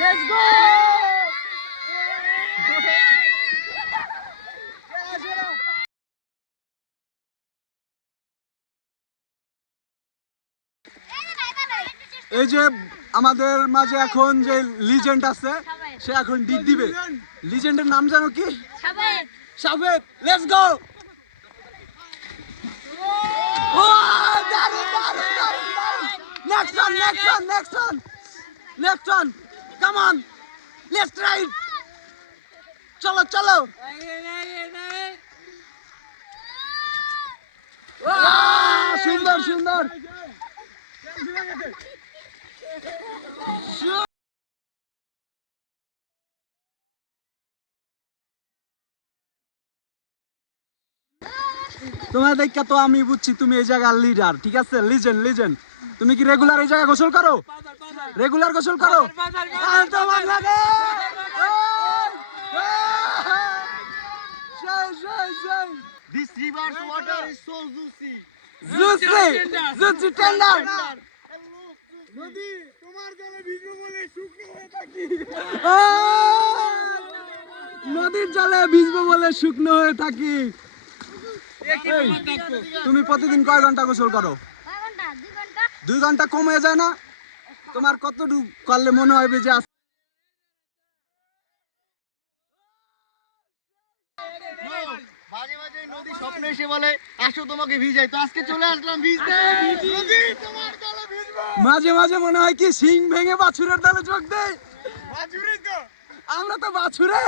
Let's go! এই যে আমাদের মাঝে এখন যে লিজেন্ড আছে সে এখন ডিপ দিবে। লিজেন্ডের নাম জানো কি? Shabed. Shabed, let's go. Next one, next one, next one. Next one. Come on. Let's try it. চলো চলো। সুন্দর সুন্দর। তোমার দেখা তো আমি বুঝছি তুমি এই জায়গার লিডার, ঠিক আছে? Legend legend. তুমি কি রেগুলার এই জায়গায় গোসল করো? রেগুলার গোসল করো? তোমার লাগে This river's water is so juicy. Juicy tender. নদী তোমার জলে ভিজবো বলে শুকনো হয়ে থাকি। নদীর জলে ভিজবো বলে শুকনো হয়ে থাকি। তুমি প্রতিদিন কয় ঘন্টা গোসল করো? 2 ঘন্টা কমে যায় না? তোমার কতটুকু করলে মনে হয় যে মাঝে মাঝে নদী স্বপ্নে এসে বলে আসো তোমাকে ভিজাই, তো আজকে চলে আসলাম ভিজতে। নদী তোমার জলে ভিজবো। মাঝে মাঝে মনে হয় কি শিং ভেঙে বাছুরের দলে যোগ দেয়। বাছুরই তো আমরা তো বাছুরে।